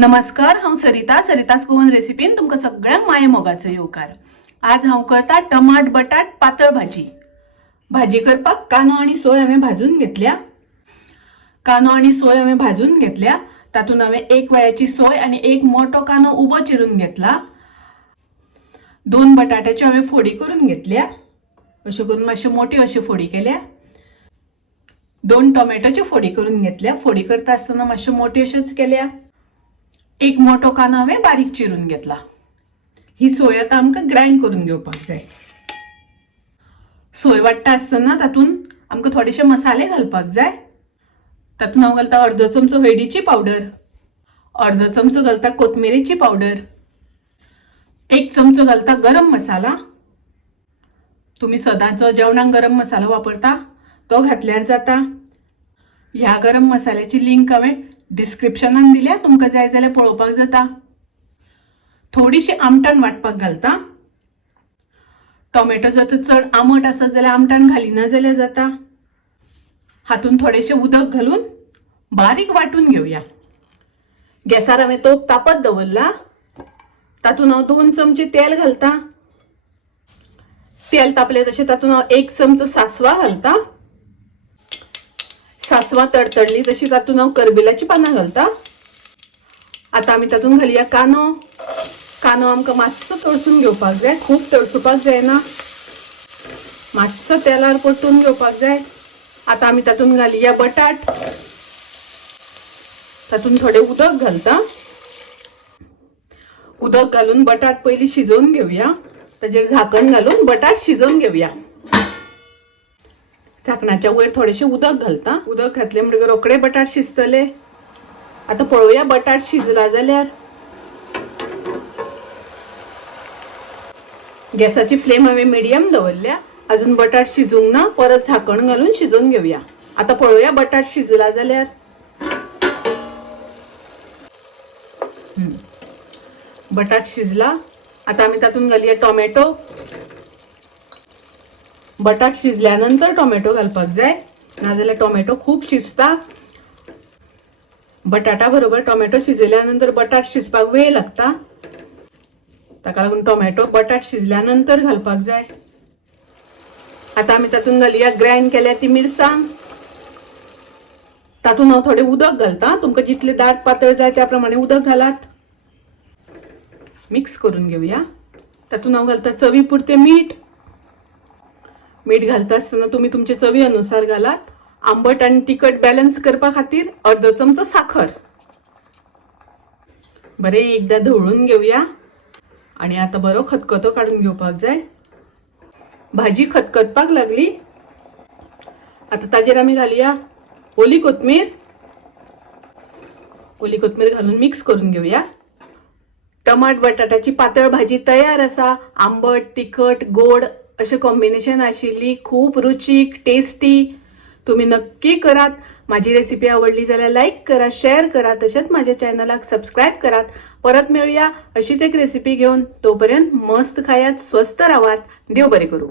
नमस्कार, हांव सरितास गोवन रेसिपीन तुमकां सगळ्यांक माये मोगाचो येवकार। आज हांव करता टमाट बटाट पातळ भाजी। भाजी करपाक कांदो आनी सोय हांवें भाजून घेतल्या। कांदो आनी सोय हांवें भाजून घेतल्या। तातूंत हांवें एक वेळ्याची सोय आनी एक मोठो कांदो उबो चिरून घेतला। 2 बटाट्याच्यो हांवें फोडी करून घेतल्या। अशें करून मातशे मोठ्यो अश्यो फोडी केल्या। 2 टोमॅटोच्यो फोडी करून घेतल्या। फोडी करता आसतना मातशे मोठ्यो अश्योच केल्या। एक मोठो कांदो हांवें बारीक चिरून घेतला। ही सोय आतां आमकां ग्राइंड करून घेवपाक जाय। सोय वाडटा आसतना तातूंत आमकां थोडेशे मसाले घालपाक जाय। तातूंत हांव घालता अर्दो चमचो हळदीची पावडर, अर्दो चमचो घालता कोथमिरेची पावडर, 1 चमचो घालता गरम मसाला। तुम्ही सदांचो जेवणाक गरम मसालो वापरता तो घातल्यार जाता। ह्या गरम मसाल्याची लिंक हांवें डिस्क्रिप्शनान दिल्या, तुमकां जाय जाल्यार पळोवपाक जाता। थोडीशी आमटाण वाटपाक घालता। टोमॅटो जर चड आंबट आसत जाल्यार आमटाण घालिना जाल्यार जाता। हातून थोडेशे उदक घालून बारीक वाटून घेवया। गॅसार हांवें तोप तापत दवरला। तातूंत हांव 2 चमचे तेल घालता। तेल तापले तशें तातूंत हांव 1 चमचो सासवा घालता। सासवा तडतडली तशी तातूंत हांव करबिलाची पानां घालता। आता आमी तातूंत घालया कांदो। कांदो आमकां मातसो तळसून घेवपाक जाय, खूब तळसुपाक जायना, मातसो तेलार परतून घेवपाक जाय। आता आमी तातूंत घालया बटाट। तातूंत थोडे उदक घालता। उदक घालून बटाट पयलीं शिजोवन घेवया। ताजेर झाकण घालून बटाट शिजोवन घेवया। झाकणाच्या वयर थोडेशे उदक घालता। उदक घातले म्हणटकीर रोखडे बटाट शिजतले। आता पळोवया बटाट शिजला जाल्यार। गॅसाची फ्लेम हांवें मिडियम दवरल्या। अजून बटाट शिजूंक ना, परत झाकण घालून शिजोवन घेवया। आता पळोवया बटाट शिजला जाल्यार। बटाट शिजला। आता आमी तातूंत घालया टोमॅटो। बटाट शिजल्यानंतर टोमॅटो घालपाक जाय, नाजाल्यार टोमॅटो खूब शिजता। बटाटा बरोबर टोमॅटो शिजल्यानंतर बटाट शिजपाक वेळ लागता, ताका लागून टोमॅटो बटाट शिजल्यानंतर घालपाक जाय। आता आमी तातूंत घालया ग्राइंड केल्या ती मिरसांग। तातूंत हांव थोडे उदक घालता। तुमकां जितले दाट पातळ जाय त्या प्रमाणे उदक घालात। मिक्स करून घेवया। तातूंत हांव घालता चवी पुरते मीठ। मीठ घालता आसतना तुम्ही तुमचे चवी अनुसार घालात। आंबट आणि तिखट बॅलन्स करपा खातीर अर्दो चमचो साखर। बरे एकदा धवळून घेवया आणि आता बरो खतखतो काढून घेवपाक जाय। भाजी खतखतपाक लागली। आता ताजेर आमी घालया ओली कोथमीर। ओली कोथमीर घालून मिक्स करून घेवया। टमाट बटाटाची पातळ भाजी तयार आसा। आंबट तिखट गोड अशें कॉम्बिनेशन आशिल्ली, खूब रुचीक टेस्टी। तुम्ही नक्की करात। माझी रेसिपी आवडली जाल्यार लाईक करा, शेअर करा, तसेच माझ्या चॅनलाक सबस्क्राइब करात। परत मिळूया अशीच एक रेसिपी घेऊन। तोपर्यंत मस्त खायात, स्वस्त राहात। देव बरे करू।